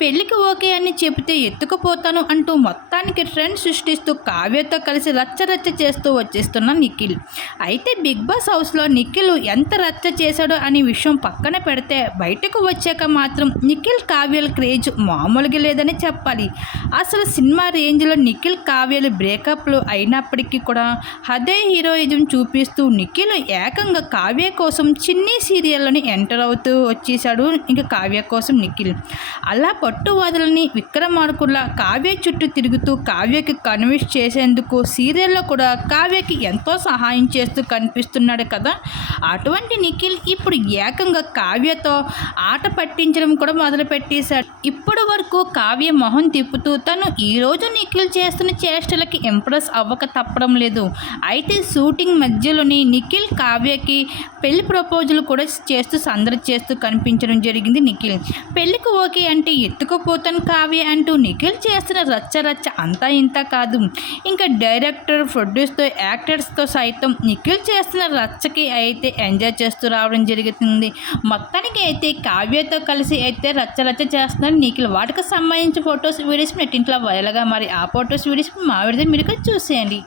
పెళ్ళికి ఓకే అని చెబితే ఎత్తుకుపోతాను అంటూ మొత్తానికి ట్రెండ్ సృష్టిస్తూ కావ్యతో కలిసి రచ్చరచ్చ చేస్తూ వచ్చేస్తున్న నిఖిల్. అయితే బిగ్ బాస్ హౌస్లో నిఖిల్ ఎంత రచ్చ చేశాడో అనే విషయం పక్కన పెడితే బయటకు వచ్చాక మాత్రం నిఖిల్ కావ్యల క్రేజ్ మామూలుగా లేదని చెప్పాలి. అసలు సినిమా రేంజ్లో నిఖిల్ కావ్యలు బ్రేకప్లు అయినప్పటికీ కూడా అదే హీరోయిజం చూపిస్తూ నిఖిల్ ఏకంగా కావ్య కోసం చిన్ని సీరియల్ని ఎంటర్ అవుతూ వచ్చేసాడు ఇంకా కావ్య కోసం నిఖిల్. అలా పట్టు వదలని విక్రమార్కుల్లా కావ్య చుట్టూ తిరుగుతూ కావ్యకి కన్విన్స్ చేసేందుకు సీరియల్లో కూడా కావ్యకి ఎంతో సహాయం చేస్తూ కనిపిస్తున్నాడు కదా. అటువంటి నిఖిల్ ఇప్పుడు ఏకంగా కావ్యతో ఆట పట్టించడం కూడా మొదలుపెట్టేశాడు. ఇప్పటి వరకు కావ్య మొహం తిప్పుతూ తను ఈరోజు నిఖిల్ చేస్తున్న చేష్టలకి ఇంప్రెస్ అవ్వక తప్పడం లేదు. అయితే షూటింగ్ మధ్యలోనే నిఖిల్ కావ్యకి పెళ్ళి ప్రపోజల్ కూడా చేస్తూ సందడి చేస్తూ కనిపించడం జరిగింది నిఖిల్. పెళ్ళికి ఓకే అంటే ఎత్తుకుపోతాను కావ్య అంటూ నిఖిల్ చేస్తున్న రచ్చ రచ్చ అంతా ఇంత కాదు. ఇంకా డైరెక్టర్ ప్రొడ్యూస్తో యాక్టర్స్తో సైతం నిఖిల్ చేస్తున్న రచ్చకి అయితే ఎంజాయ్ చేస్తూ రావడం జరుగుతుంది. మొత్తానికి అయితే కావ్యతో కలిసి అయితే రచ్చ రచ్చ చేస్తున్నారు నిఖిల్. వాటికి సంబంధించిన ఫొటోస్ వీడియోస్ నెట్టింట్లో వైరల్గా మరి ఆ ఫొటోస్ వీడియోస్ మా విడితే మీరు చూసేయండి.